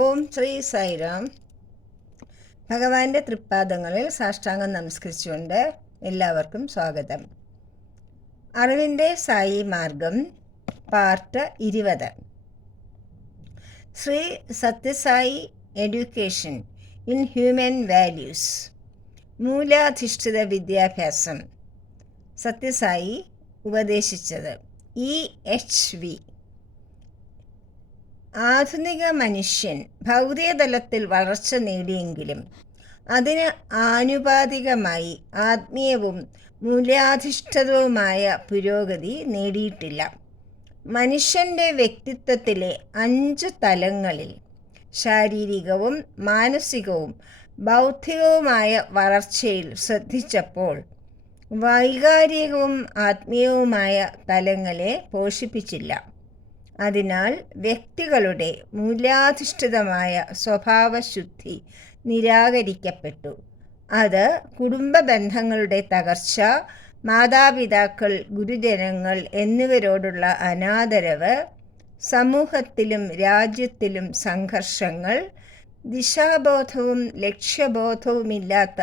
ഓം ശ്രീ സൈറാം. ഭഗവാന്റെ തൃപ്പാദങ്ങളിൽ സാഷ്ടാംഗം നമസ്കരിച്ചുകൊണ്ട് എല്ലാവർക്കും സ്വാഗതം. അറിവിന്റെ സായി മാർഗം പാർട്ട് ഇരുപത്. Shri Sathya Sai education in human values മൂലാധിഷ്ഠിത വിദ്യാഭ്യാസം സത്യസായി ഉപദേശിച്ചത് ഇ എച്ച് വി. ആധുനിക മനുഷ്യൻ ഭൗതികതലത്തിൽ വളർച്ച നേടിയെങ്കിലും അതിന് ആനുപാതികമായി ആത്മീയവും മൂല്യാധിഷ്ഠിതവുമായ പുരോഗതി നേടിയിട്ടില്ല. മനുഷ്യന്റെ വ്യക്തിത്വത്തിലെ അഞ്ച് തലങ്ങളിൽ ശാരീരികവും മാനസികവും ബൗദ്ധികവുമായ വളർച്ചയിൽ ശ്രദ്ധിച്ചപ്പോൾ വൈകാരികവും ആത്മീയവുമായ തലങ്ങളെ പോഷിപ്പിച്ചില്ല. അതിനാൽ വ്യക്തികളുടെ മൂല്യാധിഷ്ഠിതമായ സ്വഭാവശുദ്ധി നിരാകരിക്കപ്പെട്ടു. അത് കുടുംബ ബന്ധങ്ങളുടെ തകർച്ച മാതാപിതാക്കൾ ഗുരുജനങ്ങൾ എന്നിവരോടുള്ള അനാദരവ് സമൂഹത്തിലും രാജ്യത്തിലും സംഘർഷങ്ങൾ ദിശാബോധവും ലക്ഷ്യബോധവുമില്ലാത്ത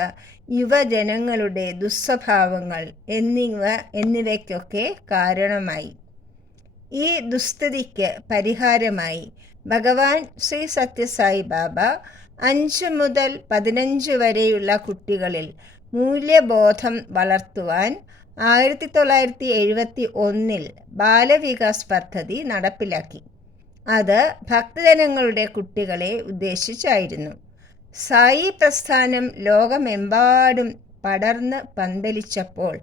യുവജനങ്ങളുടെ ദുസ്വഭാവങ്ങൾ എന്നിവ എന്നിവയ്ക്കൊക്കെ കാരണമായി. ഈ ദുസ്ഥിതിക്ക് പരിഹാരമായി ഭഗവാൻ ശ്രീ സത്യസായി ബാബ അഞ്ച് മുതൽ പതിനഞ്ച് വരെയുള്ള കുട്ടികളിൽ മൂല്യബോധം വളർത്തുവാൻ ആയിരത്തി തൊള്ളായിരത്തി എഴുപത്തി ഒന്നിൽ ബാലവികാസ് പദ്ധതി നടപ്പിലാക്കി. അത് ഭക്തജനങ്ങളുടെ കുട്ടികളെ ഉദ്ദേശിച്ചായിരുന്നു. സായി പ്രസ്ഥാനം ലോകമെമ്പാടും പടർന്ന് പന്തലിച്ചപ്പോൾ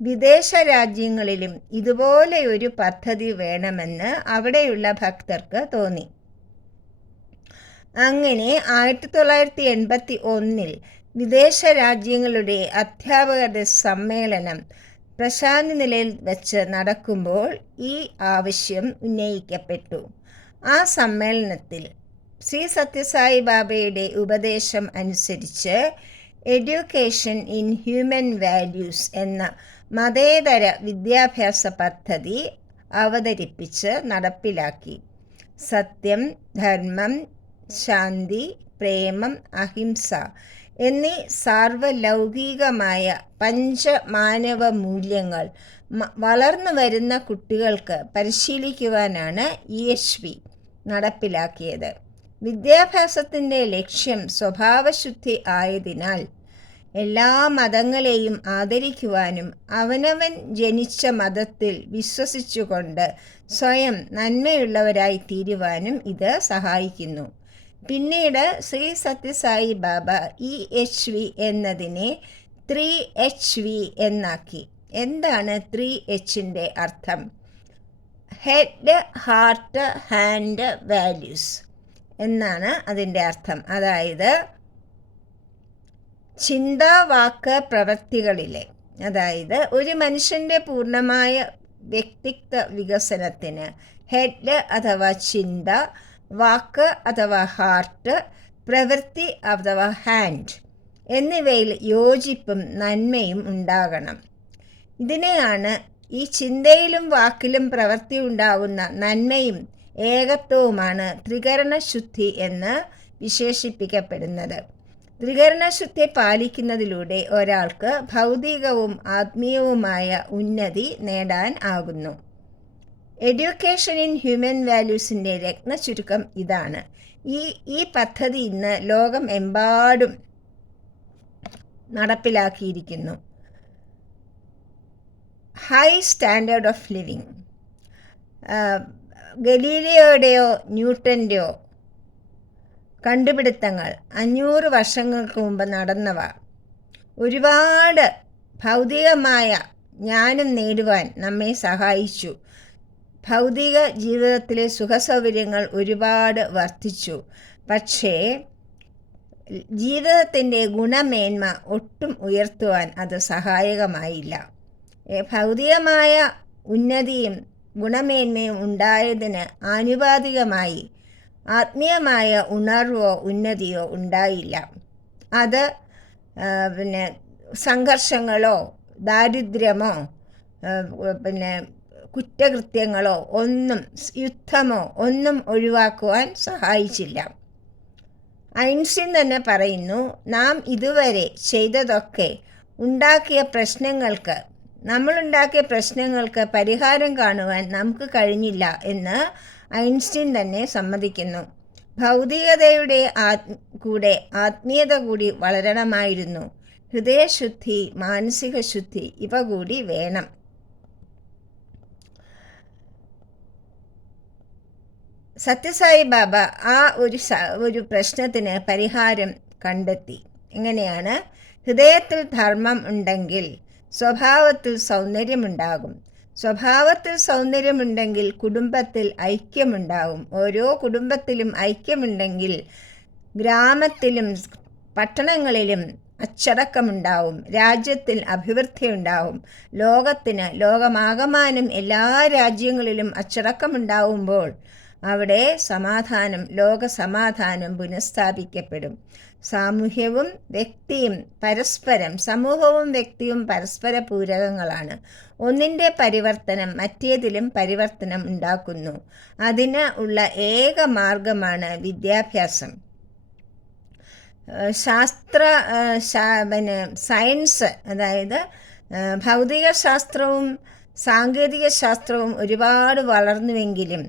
വിദേശ രാജ്യങ്ങളിലും ഇതുപോലെയൊരു പദ്ധതി വേണമെന്ന് അവിടെയുള്ള ഭക്തർക്ക് തോന്നി. അങ്ങനെ ആയിരത്തി തൊള്ളായിരത്തി എൺപത്തി ഒന്നിൽ വിദേശ രാജ്യങ്ങളുടെ അധ്യാപകരുടെ സമ്മേളനം പ്രശാന്തി നിലയിൽ വെച്ച് നടക്കുമ്പോൾ ഈ ആവശ്യം ഉന്നയിക്കപ്പെട്ടു. ആ സമ്മേളനത്തിൽ ശ്രീ സത്യസായി ബാബയുടെ ഉപദേശം അനുസരിച്ച് എഡ്യൂക്കേഷൻ ഇൻ ഹ്യൂമൻ വാല്യൂസ് എന്ന മതേതര വിദ്യാഭ്യാസ പദ്ധതി അവതരിപ്പിച്ച് നടപ്പിലാക്കി. സത്യം ധർമ്മം ശാന്തി പ്രേമം അഹിംസ എന്നീ സാർവലൗകികമായ പഞ്ചമാനവ മൂല്യങ്ങൾ വളർന്നു വരുന്ന കുട്ടികൾക്ക് പരിശീലിക്കുവാനാണ് ഇ എച്ച് നടപ്പിലാക്കിയത്. വിദ്യാഭ്യാസത്തിന്റെ ലക്ഷ്യം സ്വഭാവശുദ്ധി ആയതിനാൽ എല്ലാ മതങ്ങളെയും ആദരിക്കുവാനും അവനവൻ ജനിച്ച മതത്തിൽ വിശ്വസിച്ചുകൊണ്ട് സ്വയം നന്മയുള്ളവരായി തീരുവാനും ഇത് സഹായിക്കുന്നു. പിന്നീട് Shri Sathya Sai Baba E H V എന്നതിനെ ത്രീ എച്ച് വി എന്നാക്കി. എന്താണ് ത്രീ എച്ചിന്റെ അർത്ഥം? Head heart hand values. എന്നാണ് അതിന്റെ അർത്ഥം. അതായത് ചിന്ത വാക്ക് പ്രവൃത്തികളിലെ അതായത് ഒരു മനുഷ്യന്റെ പൂർണമായ വ്യക്തിത്വ വികസനത്തിന് ഹെഡ് അഥവാ ചിന്ത വാക്ക് അഥവാ ഹാർട്ട് പ്രവൃത്തി അഥവാ ഹാൻഡ് എന്നിവയിൽ യോജിപ്പും നന്മയും ഉണ്ടാകണം. ഇതിനെയാണ് ഈ ചിന്തയിലും വാക്കിലും പ്രവൃത്തി ഉണ്ടാകുന്ന നന്മയും ഏകത്വവുമാണ് ത്രികരണശുദ്ധി എന്ന് വിശേഷിപ്പിക്കപ്പെടുന്നത്. ത്രികരണശുദ്ധി പാലിക്കുന്നതിലൂടെ ഒരാൾക്ക് ഭൗതികവും ആത്മീയവുമായ ഉന്നതി നേടാൻ ആകുന്നു. എഡ്യൂക്കേഷൻ ഇൻ ഹ്യൂമൻ വാല്യൂസിന്റെ രത്ന ചുരുക്കം ഇതാണ്. ഈ ഈ പദ്ധതി ഇന്ന് ലോകം എമ്പാടും നടപ്പിലാക്കിയിരിക്കുന്നു ഹൈ സ്റ്റാൻഡേർഡ് ഓഫ് ലിവിങ് ഗലീലിയോയുടെയോ ന്യൂട്ടന്റെയോ കണ്ടുപിടുത്തങ്ങൾ. അഞ്ഞൂറ് വർഷങ്ങൾക്ക് മുമ്പ് നടന്നവ. ഒരുപാട് ഭൗതികമായ ജ്ഞാനം നേടുവാൻ നമ്മെ സഹായിച്ചു. ഭൗതിക ജീവിതത്തിലെ സുഖസൗകര്യങ്ങൾ ഒരുപാട് വർദ്ധിച്ചു. പക്ഷേ ജീവിതത്തിന്റെ ഗുണമേന്മ ഒട്ടും ഉയർത്തുവാൻ അത് സഹായകമായില്ല. ഭൗതികമായ ഉന്നതിയും ഗുണമേന്മയും ഉണ്ടായതിന് ആനുപാതികമായി ആത്മീയമായ ഉണർവോ ഉന്നതിയോ ഉണ്ടായില്ല. അത് പിന്നെ സംഘർഷങ്ങളോ ദാരിദ്ര്യമോ പിന്നെ കുറ്റകൃത്യങ്ങളോ ഒന്നും യുദ്ധമോ ഒന്നും ഒഴിവാക്കുവാൻ സഹായിച്ചില്ല. ഐൻസ്റ്റീൻ തന്നെ പറയുന്നു നാം ഇതുവരെ ചെയ്തതൊക്കെ ഉണ്ടാക്കിയ പ്രശ്നങ്ങൾക്ക് നമ്മളുണ്ടാക്കിയ പ്രശ്നങ്ങൾക്ക് പരിഹാരം കാണുവാൻ നമുക്ക് കഴിഞ്ഞില്ല എന്ന് ഐൻസ്റ്റീൻ തന്നെ സമ്മതിക്കുന്നു. ഭൗതികതയുടെ ആത് കൂടെ ആത്മീയത കൂടി വളരണമായിരുന്നു. ഹൃദയശുദ്ധി മാനസിക ശുദ്ധി ഇവ കൂടി വേണം. സത്യസായി ബാബ ആ ഒരു ഒരു പ്രശ്നത്തിന് പരിഹാരം കണ്ടെത്തി. എങ്ങനെയാണ്? ഹൃദയത്തിൽ ധർമ്മം ഉണ്ടെങ്കിൽ സ്വഭാവത്തിൽ സൗന്ദര്യമുണ്ടാകും. സ്വഭാവത്തിൽ സൗന്ദര്യമുണ്ടെങ്കിൽ കുടുംബത്തിൽ ഐക്യമുണ്ടാവും. ഓരോ കുടുംബത്തിലും ഐക്യമുണ്ടെങ്കിൽ ഗ്രാമത്തിലും പട്ടണങ്ങളിലും അച്ചടക്കമുണ്ടാവും. രാജ്യത്തിൽ അഭിവൃദ്ധി ഉണ്ടാവും ലോകത്തിന് ലോകമാകമാനം എല്ലാ രാജ്യങ്ങളിലും അച്ചടക്കമുണ്ടാവുമ്പോൾ അവിടെ സമാധാനം ലോകസമാധാനം പുനഃസ്ഥാപിക്കപ്പെടും. സാമൂഹ്യവും വ്യക്തിയും പരസ്പരം സമൂഹവും വ്യക്തിയും പരസ്പര പൂരകങ്ങളാണ്. ഒന്നിന്റെ പരിവർത്തനം മറ്റേതിലും പരിവർത്തനം ഉണ്ടാക്കുന്നു. അതിന് ഉള്ള ഏക മാർഗമാണ് വിദ്യാഭ്യാസം. ശാസ്ത്ര പിന്നെ സയൻസ് അതായത് ഭൗതിക ശാസ്ത്രവും സാങ്കേതിക ശാസ്ത്രവും ഒരുപാട് വളർന്നുവെങ്കിലും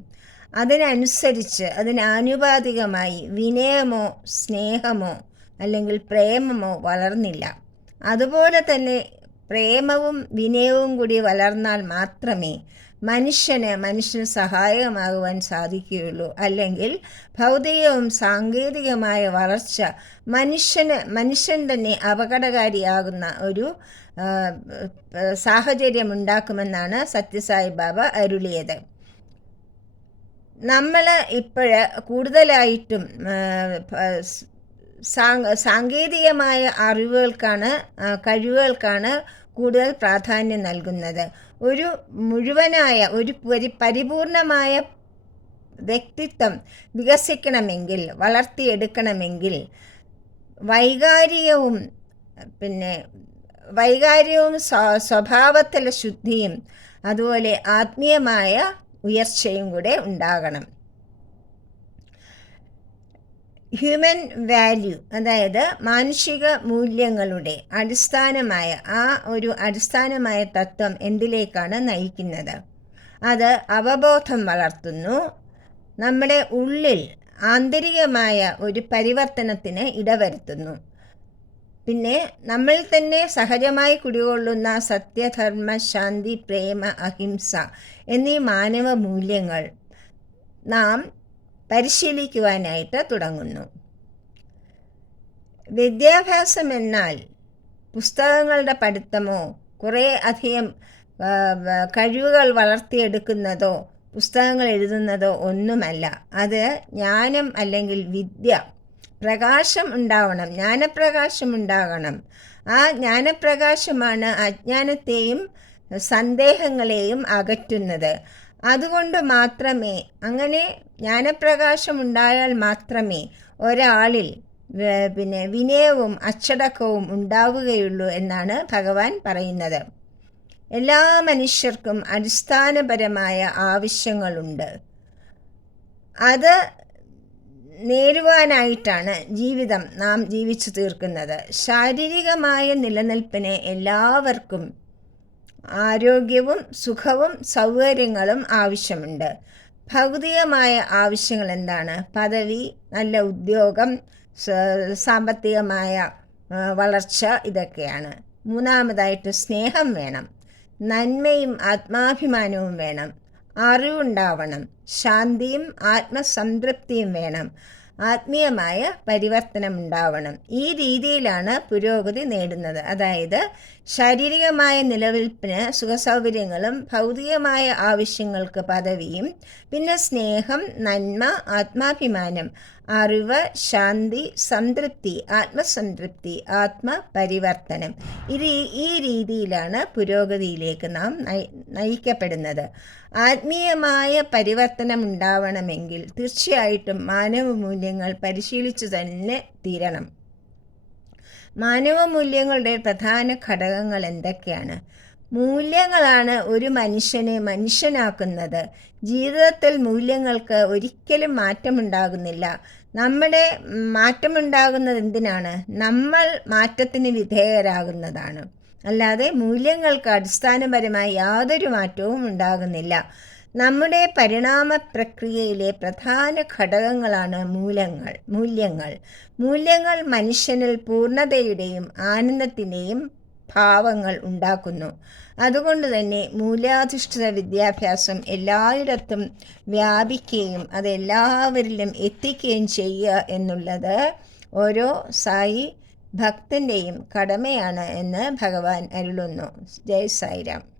അതിനനുസരിച്ച് അതിനാനുപാതികമായി വിനയമോ സ്നേഹമോ അല്ലെങ്കിൽ പ്രേമമോ വളർന്നില്ല. അതുപോലെ തന്നെ പ്രേമവും വിനയവും കൂടി വളർന്നാൽ മാത്രമേ മനുഷ്യന് മനുഷ്യന് സഹായകമാകുവാൻ സാധിക്കുകയുള്ളൂ. അല്ലെങ്കിൽ ഭൗതികവും സാങ്കേതികമായ വളർച്ച മനുഷ്യന് മനുഷ്യൻ തന്നെ അപകടകാരിയാകുന്ന ഒരു സാഹചര്യമുണ്ടാക്കുമെന്നാണ് സത്യസായി ബാബ അരുളിയത്. നമ്മൾ ഇപ്പോൾ കൂടുതലായിട്ടും സാങ്കേതികമായ അറിവുകൾക്കാണ് കഴിവുകൾക്കാണ് കൂടുതൽ പ്രാധാന്യം നൽകുന്നത്. ഒരു മുഴുവനായ ഒരു പരി പരിപൂർണമായ വ്യക്തിത്വം വികസിക്കണമെങ്കിൽ വളർത്തിയെടുക്കണമെങ്കിൽ വൈകാരികവും പിന്നെ വൈകാരികവും സ്വഭാവത്തിലെ ശുദ്ധിയും അതുപോലെ ആത്മീയമായ ഉയർച്ചയും കൂടെ ഉണ്ടാകണം. ഹ്യൂമൻ വാല്യൂ അതായത് മാനുഷിക മൂല്യങ്ങളുടെ അടിസ്ഥാനമായ ആ ഒരു അടിസ്ഥാനമായ തത്വം എന്തിലേക്കാണ് നയിക്കുന്നത്? അത് അവബോധം വളർത്തുന്നു. നമ്മുടെ ഉള്ളിൽ ആന്തരികമായ ഒരു പരിവർത്തനത്തിന് ഇടവരുത്തുന്നു. പിന്നെ നമ്മൾ തന്നെ സഹജമായി കുടികൊള്ളുന്ന സത്യധർമ്മ ശാന്തി പ്രേമ അഹിംസ എന്നീ മാനവ മൂല്യങ്ങൾ നാം പരിശീലിക്കുവാനായിട്ട് തുടങ്ങുന്നു. വിദ്യാഭ്യാസം എന്നാൽ പുസ്തകങ്ങളുടെ പഠിത്തമോ കുറേ അധികം കഴിവുകൾ വളർത്തിയെടുക്കുന്നതോ പുസ്തകങ്ങൾ എഴുതുന്നതോ ഒന്നുമല്ല. അത് ജ്ഞാനം അല്ലെങ്കിൽ വിദ്യ പ്രകാശം ഉണ്ടാവണം ജ്ഞാനപ്രകാശം ഉണ്ടാകണം. ആ ജ്ഞാനപ്രകാശമാണ് അജ്ഞാനത്തെയും സന്ദേഹങ്ങളെയും അകറ്റുന്നത്. അതുകൊണ്ട് മാത്രമേ അങ്ങനെ ജ്ഞാനപ്രകാശം ഉണ്ടായാൽ മാത്രമേ ഒരാളിൽ പിന്നെ വിനയവും അച്ചടക്കവും ഉണ്ടാവുകയുള്ളൂ എന്നാണ് ഭഗവാൻ പറയുന്നത്. എല്ലാ മനുഷ്യർക്കും അടിസ്ഥാനപരമായ ആവശ്യങ്ങളുണ്ട്. അത് നേരുവാനായിട്ടാണ് ജീവിതം നാം ജീവിച്ചു തീർക്കുന്നത്. ശാരീരികമായ നിലനിൽപ്പിനെ എല്ലാവർക്കും ആരോഗ്യവും സുഖവും സൗകര്യങ്ങളും ആവശ്യമുണ്ട്. ഭൗതികമായ ആവശ്യങ്ങൾ എന്താണ്? പദവി നല്ല ഉദ്യോഗം സാമ്പത്തികമായ വളർച്ച ഇതൊക്കെയാണ്. മൂന്നാമതായിട്ട് സ്നേഹം വേണം. നന്മയും ആത്മാഭിമാനവും വേണം. അറിവുണ്ടാവണം. ശാന്തിയും ആത്മസംതൃപ്തിയും വേണം. ആത്മീയമായ പരിവർത്തനം ഉണ്ടാവണം. ഈ രീതിയിലാണ് പുരോഗതി നേടുന്നത്. അതായത് ശാരീരികമായ നിലനിൽപ്പിന് സുഖസൗകര്യങ്ങളും ഭൗതികമായ ആവശ്യങ്ങൾക്ക് പദവിയും പിന്നെ സ്നേഹം നന്മ ആത്മാഭിമാനം. അറിവ് ശാന്തി സംതൃപ്തി ആത്മസംതൃപ്തി ആത്മ പരിവർത്തനം ഇത് ഈ രീതിയിലാണ് പുരോഗതിയിലേക്ക് നാം നയിക്കപ്പെടുന്നത്. ആത്മീയമായ പരിവർത്തനം ഉണ്ടാവണമെങ്കിൽ തീർച്ചയായിട്ടും മാനവ മൂല്യങ്ങൾ പരിശീലിച്ചു തന്നെ തീരണം. മാനവ മൂല്യങ്ങളുടെ പ്രധാന ഘടകങ്ങൾ എന്തൊക്കെയാണ്? മൂല്യങ്ങളാണ് ഒരു മനുഷ്യനെ മനുഷ്യനാക്കുന്നത്. ജീവിതത്തിൽ മൂല്യങ്ങൾക്ക് ഒരിക്കലും മാറ്റമുണ്ടാകുന്നില്ല. നമ്മുടെ മാറ്റമുണ്ടാകുന്നത് എന്തിനാണ്? നമ്മൾ മാറ്റത്തിന് വിധേയരാകുന്നതാണ്. അല്ലാതെ മൂല്യങ്ങൾക്ക് അടിസ്ഥാനപരമായി യാതൊരു മാറ്റവും ഉണ്ടാകുന്നില്ല. നമ്മുടെ പരിണാമ പ്രക്രിയയിലെ പ്രധാന ഘടകങ്ങളാണ് മൂലങ്ങൾ മൂല്യങ്ങൾ. മൂല്യങ്ങൾ മനുഷ്യനിൽ പൂർണതയുടെയും ആനന്ദത്തിന്റെയും ഭാവങ്ങൾ ഉണ്ടാക്കുന്നു. അതുകൊണ്ട് തന്നെ മൂല്യാധിഷ്ഠിത വിദ്യാഭ്യാസം എല്ലായിടത്തും വ്യാപിക്കുകയും അത് എല്ലാവരിലും എത്തിക്കുകയും ചെയ്യുക എന്നുള്ളത് ഓരോ സായി ഭക്തന്റെയും കടമയാണ് എന്ന് ഭഗവാൻ അരുളുന്നു. ജയ് സായിരാം.